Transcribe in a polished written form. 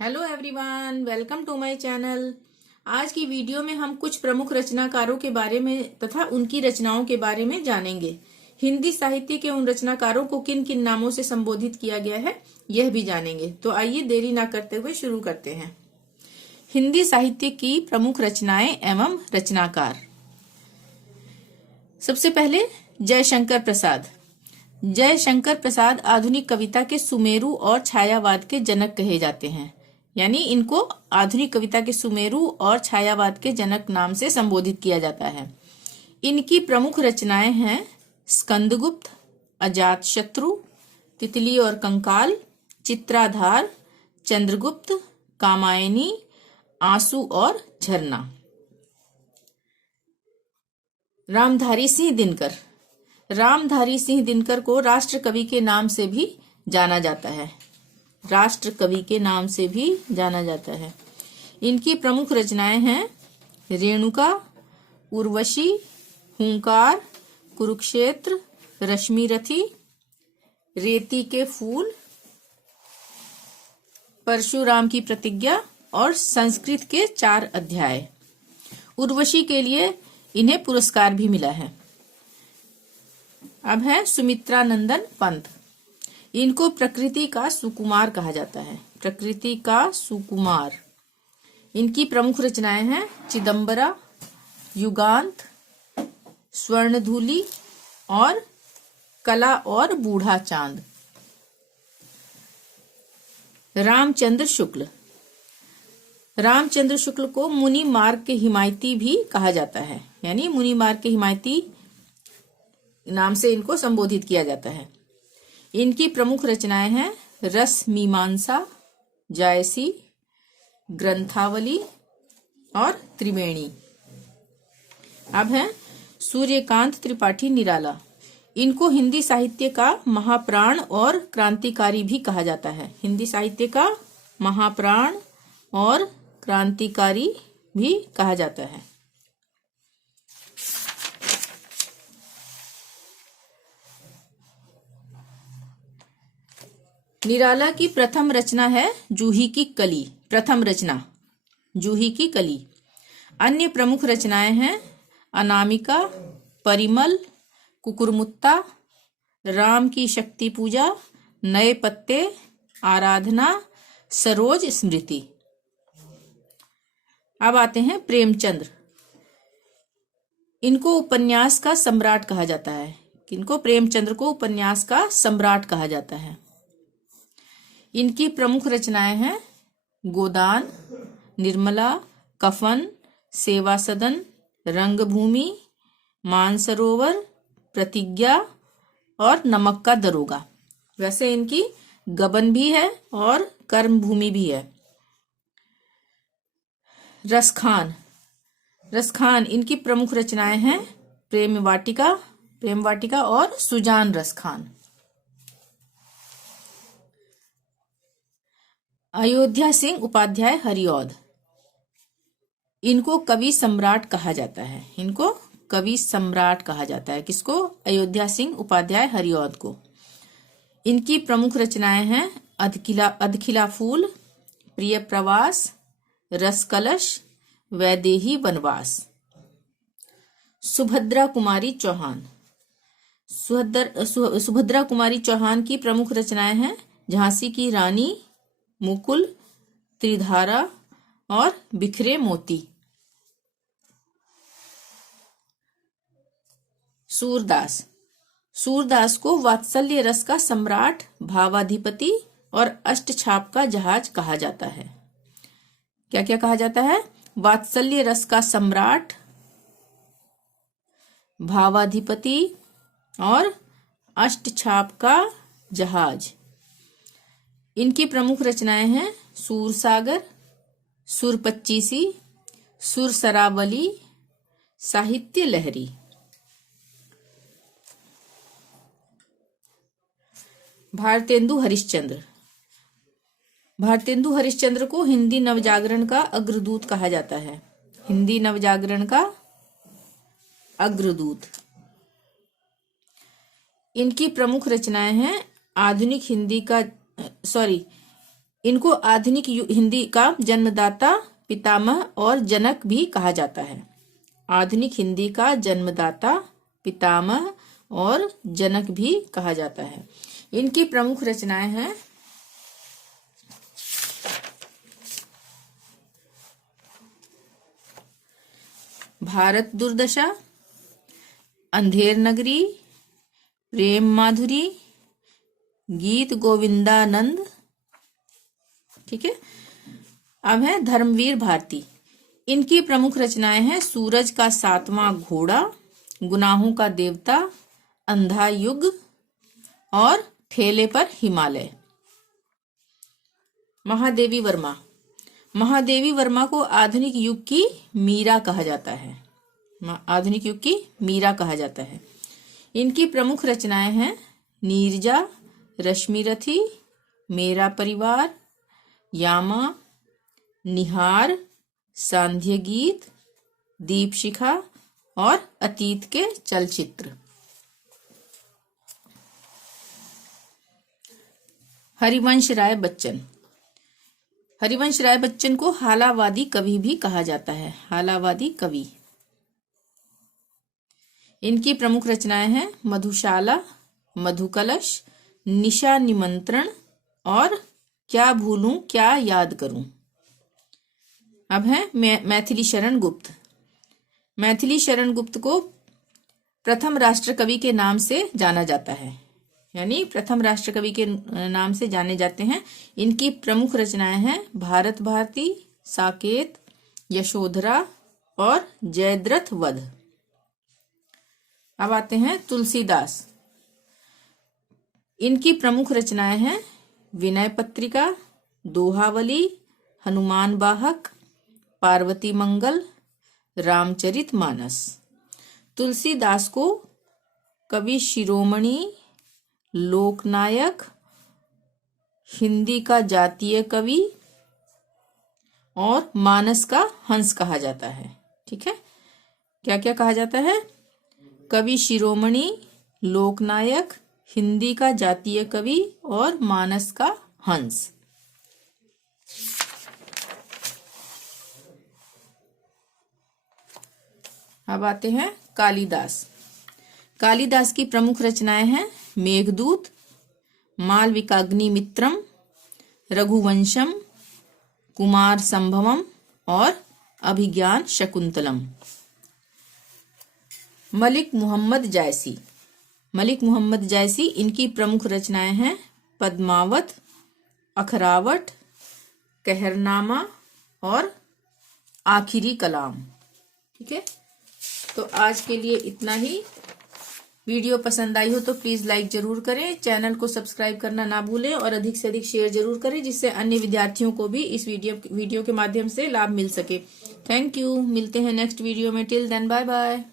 Hello everyone, welcome to my channel. आज की video में हम कुछ प्रमुख रचनाकारों के बारे में तथा उनकी रचनाओं के बारे में जानेंगे। हिंदी साहित्य के उन रचनाकारों को किन किन नामों से संबोधित किया गया है यह भी जानेंगे। तो आइए देरी ना करते हुए शुरू करते हैं। हिंदी साहित्य की प्रमुख रचनाएं एवं रचनाकार। सबसे पहले जयशंकर प्रसाद। जयशंकर प्रसाद आधुनिक कविता के सुमेरु और छायावाद के जनक कहे जाते हैं, यानी इनको आधुनिक कविता के सुमेरु और छायावाद के जनक नाम से संबोधित किया जाता है। इनकी प्रमुख रचनाएं हैं स्कंदगुप्त, अजातशत्रु, तितली और कंकाल, चित्राधार, चंद्रगुप्त, कामायनी, आंसू और झरना। रामधारी सिंह दिनकर। रामधारी सिंह दिनकर को राष्ट्र कवि के नाम से भी जाना जाता है। राष्ट्र कवि के नाम से भी जाना जाता है। इनकी प्रमुख रचनाएं हैं रेणुका, उर्वशी, हुंकार, कुरुक्षेत्र, रश्मिरथी, रेती के फूल, परशुराम की प्रतिज्ञा और संस्कृत के 4 अध्याय। उर्वशी के लिए इन्हें पुरस्कार भी मिला है। अब है सुमित्रा नंदन पंत। इनको प्रकृति का सुकुमार कहा जाता है। प्रकृति का सुकुमार। इनकी प्रमुख रचनाएं हैं चिदंबरा, युगांत, स्वर्णधूलि और कला और बूढ़ा चांद। रामचंद्र शुक्ल। रामचंद्र शुक्ल को मुनि मार्ग के हिमायती भी कहा जाता है, यानी मुनि मार्ग के हिमायती नाम से इनको संबोधित किया जाता है। इनकी प्रमुख रचनाएं हैं रस मीमांसा, जायसी, ग्रंथावली और त्रिवेणी। अब है सूर्यकांत त्रिपाठी निराला। इनको हिंदी साहित्य का महाप्राण और क्रांतिकारी भी कहा जाता है। हिंदी साहित्य का महाप्राण और क्रांतिकारी भी कहा जाता है। निराला की प्रथम रचना है जूही की कली। प्रथम रचना जूही की कली। अन्य प्रमुख रचनाएं हैं अनामिका, परिमल, कुकुरमुत्ता, राम की शक्ति पूजा, नए पत्ते, आराधना, सरोज स्मृति। अब आते हैं प्रेमचंद्र। इनको उपन्यास का सम्राट कहा जाता है। इनको प्रेमचंद्र को उपन्यास का सम्राट कहा जाता है। इनकी प्रमुख रचनाएं हैं गोदान, निर्मला, कफन, सेवा सदन, रंगभूमि, मानसरोवर, प्रतिज्ञा और नमक का दरोगा। वैसे इनकी गबन भी है और कर्मभूमि भी है। रसखान। रसखान इनकी प्रमुख रचनाएं हैं प्रेम वाटिका और सुजान रसखान। अयोध्या सिंह उपाध्याय हरिऔध। इनको कवि सम्राट कहा जाता है। इनको कवि सम्राट कहा जाता है। किसको? अयोध्या सिंह उपाध्याय हरिऔध को। इनकी प्रमुख रचनाएं हैं अधखिला फूल, प्रिय प्रवास, रस कलश, वैदेही वनवास। सुभद्रा कुमारी चौहान। सुभद्रा कुमारी चौहान की प्रमुख रचनाएं हैं झांसी की रानी, मुकुल, त्रिधारा और बिखरे मोती। सूरदास। सूरदास को वात्सल्य रस का सम्राट, भावाधिपति और अष्टछाप का जहाज कहा जाता है। क्या क्या कहा जाता है? वात्सल्य रस का सम्राट, भावाधिपति और अष्टछाप का जहाज। इनकी प्रमुख रचनाएं हैं सूरसागर, सुरपच्चीसी, सुरसरावली, साहित्य लहरी। भारतेंदु हरिश्चंद्र। भारतेंदु हरिश्चंद्र को हिंदी नवजागरण का अग्रदूत कहा जाता है। हिंदी नवजागरण का अग्रदूत। इनकी प्रमुख रचनाएं हैं आधुनिक हिंदी का इनको आधुनिक हिंदी का जन्मदाता, पितामह और जनक भी कहा जाता है। आधुनिक हिंदी का जन्मदाता, पितामह और जनक भी कहा जाता है। इनकी प्रमुख रचनाएं हैं भारत दुर्दशा, अंधेर नगरी, प्रेम माधुरी, गीत गोविंदानंद। ठीक है। अब है धर्मवीर भारती। इनकी प्रमुख रचनाएं हैं सूरज का सातवां घोड़ा, गुनाहों का देवता, अंधा युग और ठेले पर हिमालय। महादेवी वर्मा। महादेवी वर्मा को आधुनिक युग की मीरा कहा जाता है। आधुनिक युग की मीरा कहा जाता है। इनकी प्रमुख रचनाएं हैं नीरजा, रश्मिरथी, मेरा परिवार, यामा, निहार, सांध्य गीत, दीपशिखा और अतीत के चलचित्र। हरिवंश राय बच्चन। हरिवंश राय बच्चन को हालावादी कवि भी कहा जाता है। हालावादी कवि। इनकी प्रमुख रचनाएं हैं मधुशाला, मधुकलश, निशा निमंत्रण और क्या भूलूं क्या याद करूं। अब है मैथिली शरण गुप्त। मैथिली शरण गुप्त को प्रथम राष्ट्र कवि के नाम से जाना जाता है, यानी प्रथम राष्ट्र कवि के नाम से जाने जाते हैं। इनकी प्रमुख रचनाएं हैं भारत भारती, साकेत, यशोधरा और जयद्रथ वध। अब आते हैं तुलसीदास। इनकी प्रमुख रचनाएं हैं विनय पत्रिका, दोहावली, हनुमान वाहक, पार्वती मंगल, रामचरित मानस। तुलसीदास को कवि शिरोमणि, लोकनायक, हिंदी का जातीय कवि और मानस का हंस कहा जाता है। ठीक है। क्या क्या कहा जाता है? कवि शिरोमणि, लोकनायक, हिंदी का जातीय कवि और मानस का हंस। अब आते हैं कालिदास। कालिदास की प्रमुख रचनाएं हैं मेघदूत, मालविकाग्निमित्रम, रघुवंशम, कुमार संभवम और अभिज्ञान शकुंतलम। मलिक मोहम्मद जायसी। मलिक मोहम्मद जायसी, इनकी प्रमुख रचनाएं हैं पद्मावत, अखरावट, कहरनामा और आखिरी कलाम। ठीक है। तो आज के लिए इतना ही। वीडियो पसंद आई हो तो प्लीज लाइक जरूर करें, चैनल को सब्सक्राइब करना ना भूलें और अधिक से अधिक शेयर जरूर करें, जिससे अन्य विद्यार्थियों को भी इस वीडियो के माध्यम से लाभ मिल सके। Thank you. मिलते हैं नेक्स्ट वीडियो में। Till then bye bye.